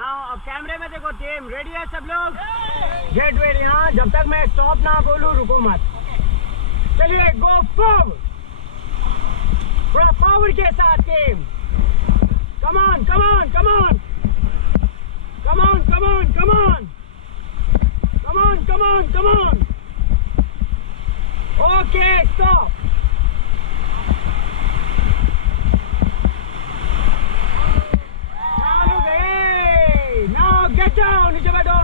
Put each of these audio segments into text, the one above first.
अब कैमरे में देखो टीम रेडी है सब लोग। Get ready. हाँ, जब तक मैं स्टॉप ना बोलूं रुको मत। चलिए गो फॉरवर्ड, थोड़ा पावर के साथ team. Come on come on come on come on come on come on come on come on come on. Okay stop. Get down, नीचे बैठो।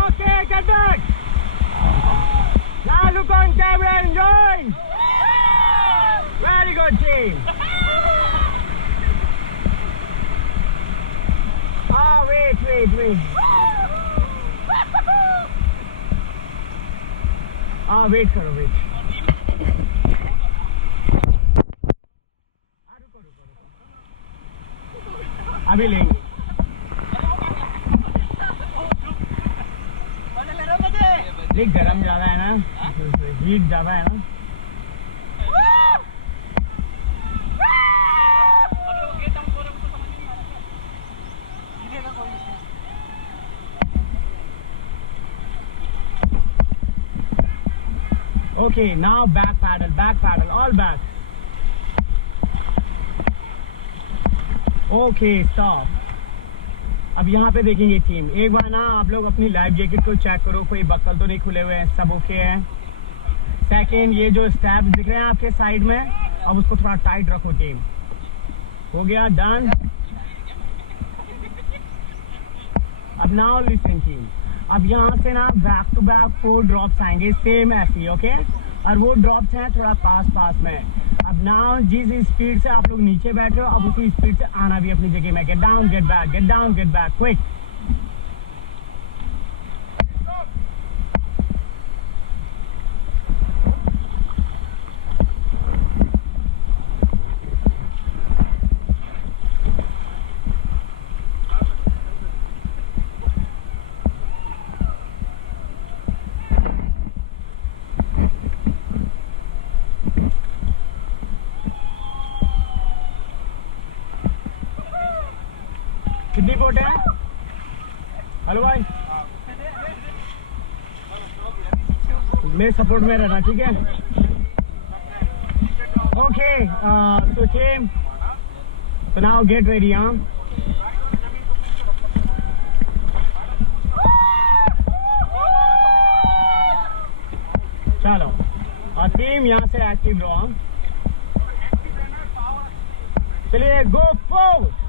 Okay, get back. Now look on camera and enjoy. Very good team. Wait. हाँ wait करो wait. अभी लेंगे। ये गरम ज्यादा है ना, हीट ज्यादा है ना। Okay, now back paddle, all back. Okay, stop. अब यहाँ पे देखेंगे टीम। एक बार ना आप लोग अपनी लाइफ जैकेट को चेक करो, कोई बक्कल तो नहीं खुले हुए हैं, सब ओके है। सेकेंड, ये जो स्टेप्स दिख रहे हैं आपके साइड में, अब उसको थोड़ा टाइट रखो टीम। हो गया डन। अब नाउ लिसन टीम, अब यहाँ से ना बैक टू बैक 4 ड्रॉप्स आएंगे सेम ऐसे, ओके। और वो ड्रॉप्स हैं थोड़ा पास में। अब नाउ जिस स्पीड से आप लोग नीचे बैठ रहे हो, अब उसी स्पीड से आना भी अपनी जगह में। Get down get back, get down get back, quick. कितनी बोट है? हेलो भाई, मेरे सपोर्ट में रहना, ठीक है? ओके, तो टीम, तो नाउ गेट रेडी। हाँ, चलो, और टीम यहाँ से एक्टिव रहो। चलिए गो फॉरवर्ड।